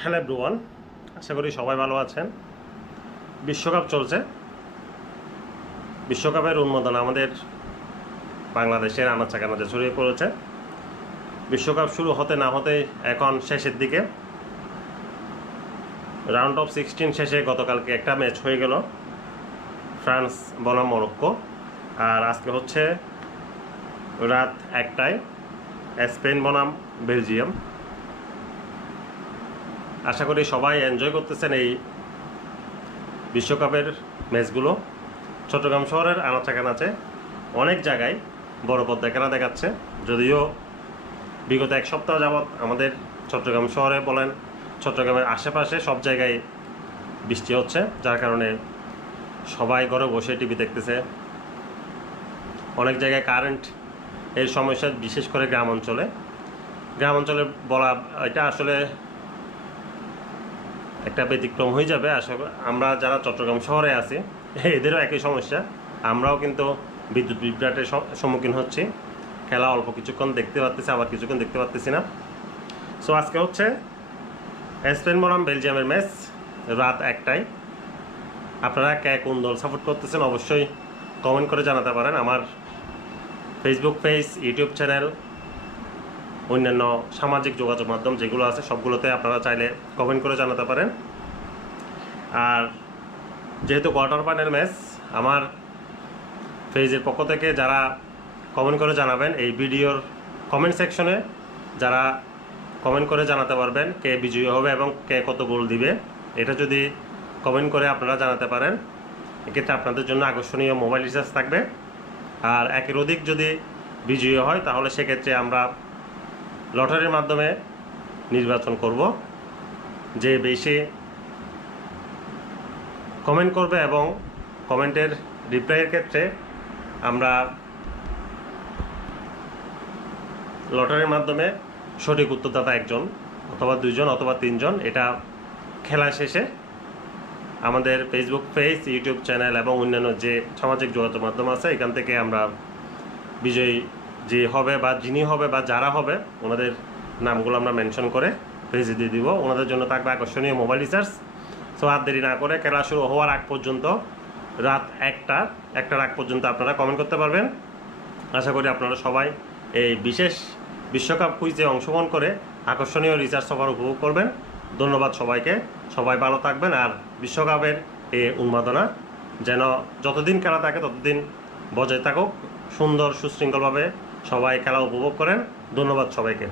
Hello everyone, আশা করি সবাই ভালো আছেন। বিশ্বকাপ চলছে। বিশ্বকাপের উন্মাদনা আমাদের বাংলাদেশের আনাচে কানাচে ছড়িয়ে পড়েছে। বিশ্বকাপ শুরু হতে না হতেই এখন শেষের দিকে, রাউন্ড অফ 16 শেষে গতকালকে একটা ম্যাচ হয়ে গেল, ফ্রান্স বনাম মরক্কো। আর আজকে হচ্ছে রাত 1টায় স্পেন বনাম বেলজিয়াম। আশা করি সবাই এনজয় করতেছেন এই বিশ্বকাপের ম্যাচগুলো। চট্টগ্রাম শহরের আনাচে কানাচে অনেক জায়গায় বড় পর্দায় খেলা দেখাচ্ছে। যদিও বিগত এক সপ্তাহ যাবৎ আমাদের চট্টগ্রাম শহরে বলেন, চট্টগ্রামের আশেপাশে সব জায়গায় বৃষ্টি হচ্ছে, যার কারণে সবাই ঘরে বসে টিভি দেখতেছে। অনেক জায়গায় কারেন্ট এর সমস্যা, বিশেষ করে গ্রাম অঞ্চলে বলা এটা আসলে একটা ব্যতিক্রম হয়ে যাবে। আসলে আমরা যারা চট্টগ্রাম শহরে আছি এদেরও একই সমস্যা। আমরাও কিন্তু বিদ্যুৎ বিভ্রাটের সম্মুখীন হচ্ছি। খেলা অল্প কিছুক্ষণ দেখতে পারতেছি, আবার কিছুক্ষণ দেখতে পারতেছি না। সো আজকে হচ্ছে স্পেন বনাম বেলজিয়ামের ম্যাচ রাত 1টায়। আপনারা কে কোন দল সাপোর্ট করতেছেন অবশ্যই কমেন্ট করে জানাতে পারেন। আমার ফেসবুক পেজ, ইউটিউব চ্যানেল, অন্যান্য সামাজিক যোগাযোগ মাধ্যম যেগুলো আছে সবগুলোতে আপনারা চাইলে কমেন্ট করে জানাতে পারেন। আর যেহেতু কোয়ার্টার ফাইনাল ম্যাচ, আমার পেজের পক্ষ থেকে যারা কমেন্ট করে জানাবেন, এই ভিডিওর কমেন্ট সেকশনে যারা কমেন্ট করে জানাতে পারবেন কে বিজয়ী হবে এবং কে কত গোল দিবে, এটা যদি কমেন্ট করে আপনারা জানাতে পারেন, এক্ষেত্রে আপনাদের জন্য আকর্ষণীয় মোবাইল রিচার্জ থাকবে। আর একের অধিক যদি বিজয়ী হয় তাহলে সেক্ষেত্রে আমরা লটারির মাধ্যমে নির্বাচন করব। যে বেশি কমেন্ট করবে এবং কমেন্টের রিপ্লাইয়ের ক্ষেত্রে আমরা লটারির মাধ্যমে সঠিক উত্তরদাতা একজন অথবা দুইজন অথবা তিনজন, এটা খেলা শেষে আমাদের ফেসবুক পেজ, ইউটিউব চ্যানেল এবং অন্যান্য যে সামাজিক যোগাযোগ মাধ্যম আছে এখান থেকে আমরা বিজয়ী যে হবে বা যিনি হবে বা যারা হবে ওনাদের নামগুলো আমরা মেনশন করে পেজে দিয়ে দিব। ওনাদের জন্য থাকবে আকর্ষণীয় মোবাইল রিচার্জ। সো আর দেরি না করে খেলা শুরু হওয়ার আগ পর্যন্ত, রাত 1টার আগ পর্যন্ত আপনারা কমেন্ট করতে পারবেন। আশা করি আপনারা সবাই এই বিশেষ বিশ্বকাপ কুইজে অংশগ্রহণ করে আকর্ষণীয় রিচার্জ সফর উপভোগ করবেন। ধন্যবাদ সবাইকে। সবাই ভালো থাকবেন। আর বিশ্বকাপের এই উন্মাদনা যেন যতদিন খেলা থাকে ততদিন বজায় থাকুক, সুন্দর সুশৃঙ্খলভাবে সবাই খেলা উপভোগ করেন। ধন্যবাদ সবাইকে।